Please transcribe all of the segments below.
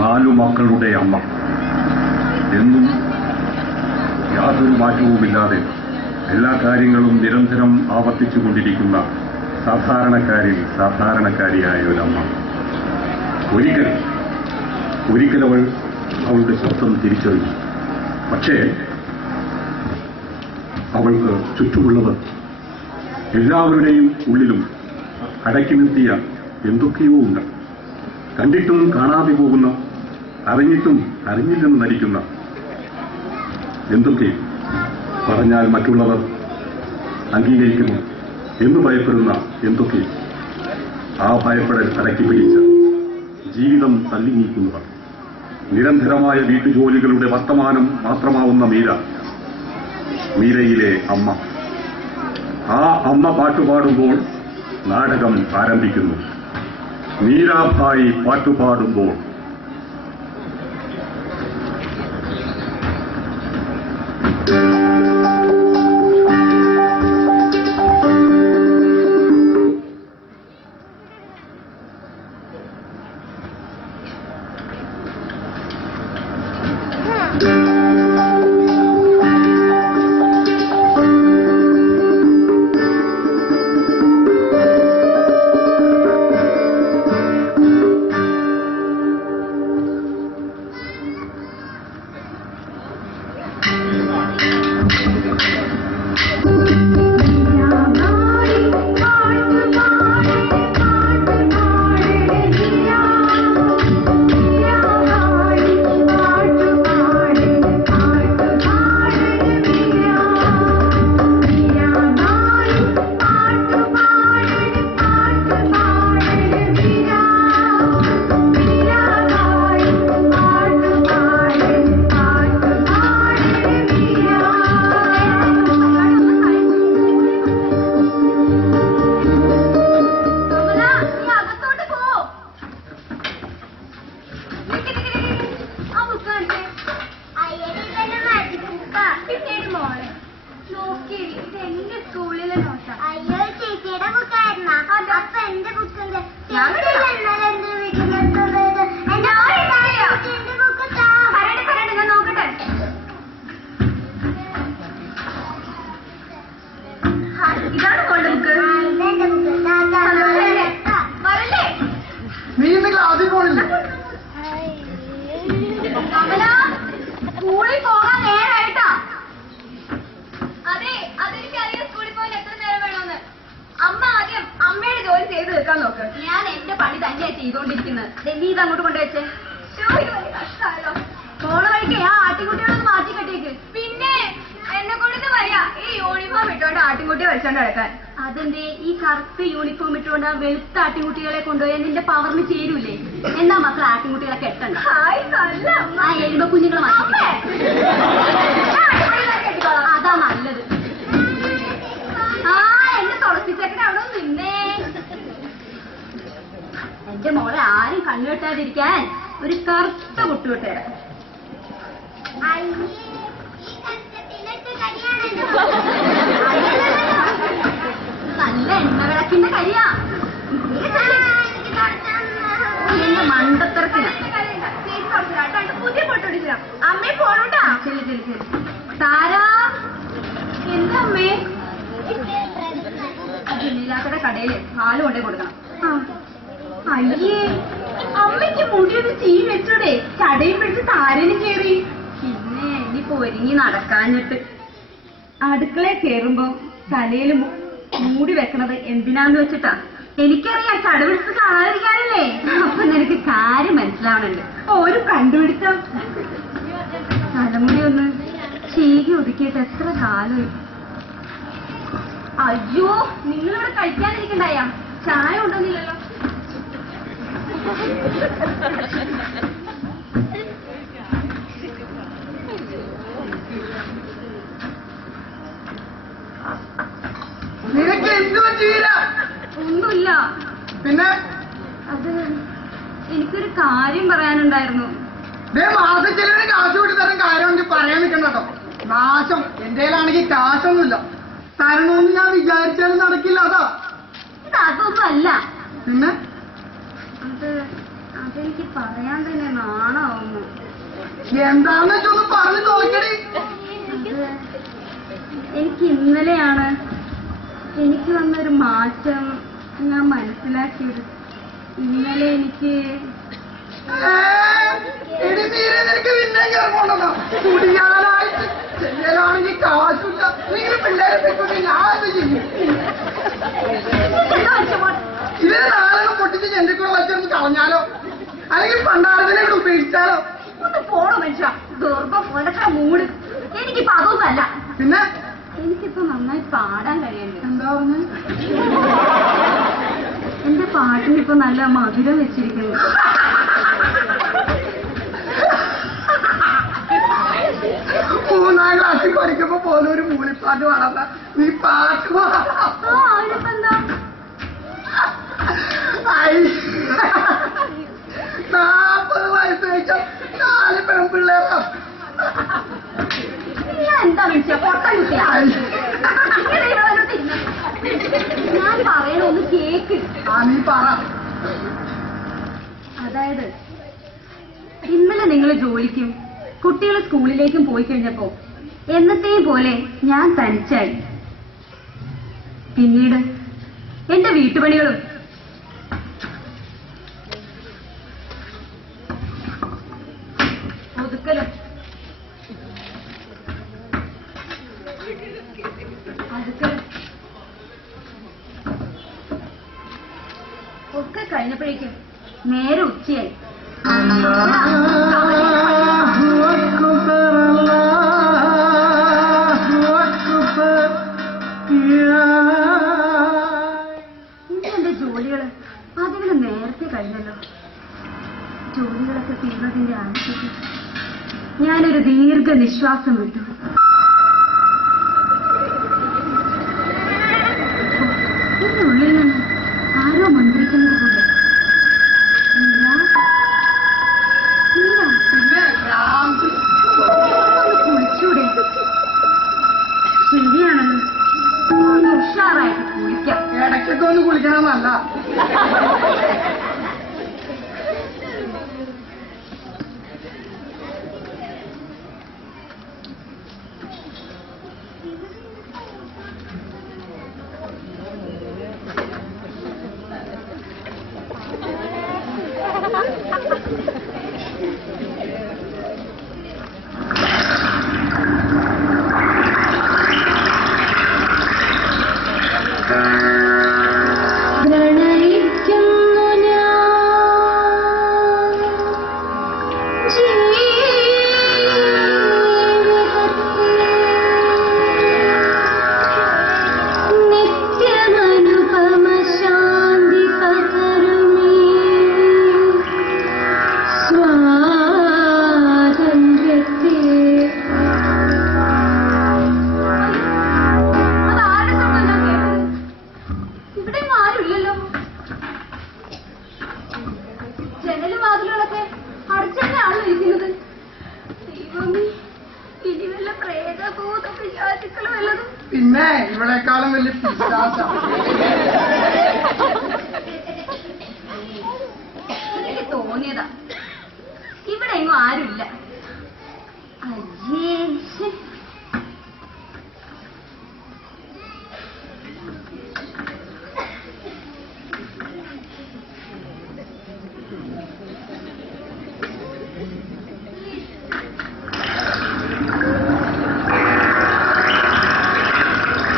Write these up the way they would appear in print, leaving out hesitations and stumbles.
4 മക്കളുടെ അമ്മ. എന്നും യാതൊരു മാറ്റവുമില്ലാതെ എല്ലാ കാര്യങ്ങളും നിരന്തരം ആവർത്തിച്ചുകൊണ്ടിരിക്കുന്ന സാധാരണക്കാരിൽ സാധാരണക്കാരിയായ ഒരമ്മ. ഒരിക്കൽ അവൾ അവളുടെ ശബ്ദം തിരിച്ചറിഞ്ഞു. പക്ഷേ അവൾക്ക് ചുറ്റുമുള്ളവർ എല്ലാവരുടെയും ഉള്ളിലും അടക്കി നിർത്തിയ എന്തൊക്കെയോ ഉണ്ട്. കണ്ടിട്ടും കാണാതെ പോകുന്ന, അറിഞ്ഞിട്ടും അറിഞ്ഞില്ലെന്ന് നടിക്കുന്ന എന്തൊക്കെ പറഞ്ഞാൽ മറ്റുള്ളവർ അംഗീകരിക്കുമോ എന്ന് ഭയപ്പെടുന്ന എന്തൊക്കെ. ആ ഭയപ്പെടൽ അടക്കി പിടിച്ച ജീവിതം തള്ളി നീക്കുന്നവർ. നിരന്തരമായ വീട്ടുജോലികളുടെ വർത്തമാനം മാത്രമാവുന്ന മീരയിലെ അമ്മ. ആ അമ്മ പാട്ടുപാടുമ്പോൾ നാടകം ആരംഭിക്കുന്നു. മീരാഭായി പാട്ടുപാടുമ്പോൾ അടുക്കളയിൽ കയറുമ്പോ തലയിൽ മൂടി വെക്കണത് എന്തിനാന്ന് വെച്ചിട്ടാ? എനിക്കറിയാം, ചടവെടുത്ത് കാണാതിരിക്കാനല്ലേ. അപ്പൊ നിനക്ക് കാര്യം മനസ്സിലാവണുണ്ട്. ഒരു കണ്ടുപിടുത്തം. തലമുടി ഒന്ന് ചീകി ഒതുക്കിയിട്ട് എത്ര കാലമായി. അയ്യോ, നിങ്ങളിവിടെ കഴിക്കാതിരിക്കണ്ടായ? ചായ ഉണ്ടോന്നില്ലല്ലോ. നിനക്ക് എന്ത് പറ്റിയില്ല? ഒന്നുമില്ല. പിന്നെ അത് എനിക്കൊരു കാര്യം പറയാനുണ്ടായിരുന്നു. മാസച്ചെലവിന് കാശ് കൂടി തരാൻ കാര്യമുണ്ട്, പറയാൻ നിൽക്കണ്ടോ? നാശം. എന്റെ കയ്യിലാണെങ്കിൽ കാശൊന്നുമില്ല. തരണമെന്ന് ഞാൻ വിചാരിച്ചാലും നടക്കില്ല. അതാ. ഇത് അതൊന്നും അല്ല. പിന്നെ അത് അതെനിക്ക് പറയാൻ തന്നെ നാണാവുന്നു. എന്താന്ന് വെച്ചൊന്ന് പറഞ്ഞു നോക്കടി. എനിക്ക് ഇന്നലെയാണ് എനിക്ക് വന്നൊരു മാറ്റം ഞാൻ മനസ്സിലാക്കിയത്. ഇന്നലെ എനിക്ക് നിനക്ക് പിന്നെ ഇറങ്ങുണ്ടോ കുടിയാനായിട്ട് ചെല്ലാണെങ്കിൽ കാശില്ല. നിങ്ങൾ പിള്ളേരെ പെട്ടെന്ന് ഞാൻ എന്ത് ചെയ്യും? ഇതിന് നാളെ പൊട്ടിച്ച് എന്റെ കൂടെ വച്ചൊന്ന് കളഞ്ഞാലോ, അല്ലെങ്കിൽ പണ്ടാരത്തിനെ ഉപയോഗിച്ചാലോ? ഒന്ന് പോണോ മനുഷ്യ, ദുർബം പോലൊക്കെ മൂട്. എനിക്കിപ്പോ അതൊന്നല്ല. പിന്നെ എനിക്കിപ്പോ നന്നായി പാടാൻ കഴിയണ്ട. എന്താ പറഞ്ഞു? എന്റെ പാട്ടിനിപ്പോ നല്ല മധുരം വെച്ചിരിക്കുന്നു. മൂന്നാം ക്ലാസ്സിൽ പഠിക്കുമ്പോ പോലെ ഒരു മൂളിപ്പാട്ട് പാടാത്ത നീ പാട്ട് അതിനിപ്പോ എന്താ? 40 വയസ്സ് വെച്ച 4 പെൺപിള്ളേരോ? എന്താ മനുഷ്യ പൊട്ട കുട്ടിയാ? ഞാൻ പറയണ ഒന്ന് കേക്ക്. നീ പറ. അതായത് ഇന്നലെ നിങ്ങൾ ജോലിക്കും കുട്ടികൾ സ്കൂളിലേക്കും പോയി കഴിഞ്ഞപ്പോ എന്നത്തെയും പോലെ ഞാൻ തനിച്ചായി. പിന്നീട് എന്റെ വീട്ടുപണികളും ഒതുക്കലും ഒക്കെ കഴിഞ്ഞപ്പോഴേക്കും നേരെ ഉച്ചയായി. എന്റെ ജോലികള് അതിന് നേരത്തെ കഴിഞ്ഞല്ലോ. ജോലികളൊക്കെ തീർന്നതിന്റെ ആവശ്യത്തിൽ ഞാനൊരു ദീർഘനിശ്വാസം വിട്ടു. എന്റെ ഉള്ളിൽ നിന്ന് ആരോ മന്ത്രിക്കുന്നത് പോലെ കുളിച്ചൂടെ? ശരിയാണല്ലോ, ഒന്ന് ഉഷാറായിട്ട് കുളിക്കാം. ഇടയ്ക്കൊക്കെ ഒന്ന് കുളിക്കണമെന്നല്ല. പിന്നെ ഇവിടെക്കാളും വലിയ പിശാചാ. എനിക്ക് തോന്നിയതാ, ഇവിടെ എങ്ങും ആരുമില്ല. അയ്യേ,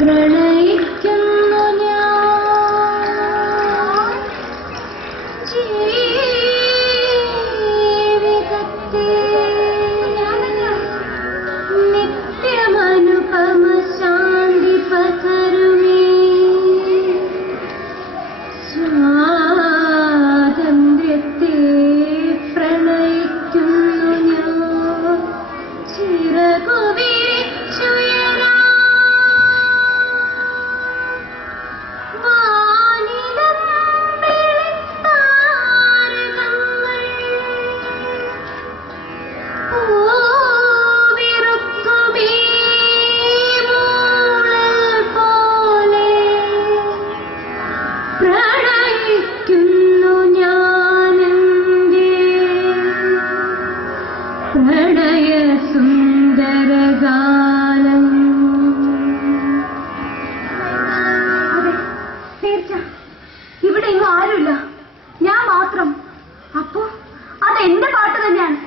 പ്രണയിക്കുന്നു ഞാൻ ജീവിതത്തെ നിത്യമനുപമ ശാന്തി പകരുമേ സ്വാതന്ത്ര്യത്തെ പ്രണയിക്കുന്നു ഞാൻ ചിറകുവിരിച്ചുയരാ എന്റെ പാട്ട് തന്നെയാണ്.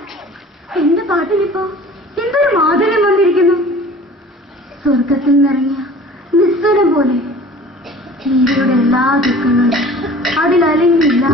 എന്റെ പാട്ടിനിപ്പോ എന്തൊരു മാധുര്യം വന്നിരിക്കുന്നു. സ്വർഗത്തിൽ നിറങ്ങിയ നിസ്വരം പോലെ മീരയുടെ എല്ലാ ദുഃഖങ്ങളും അതിലലിഞ്ഞില്ല.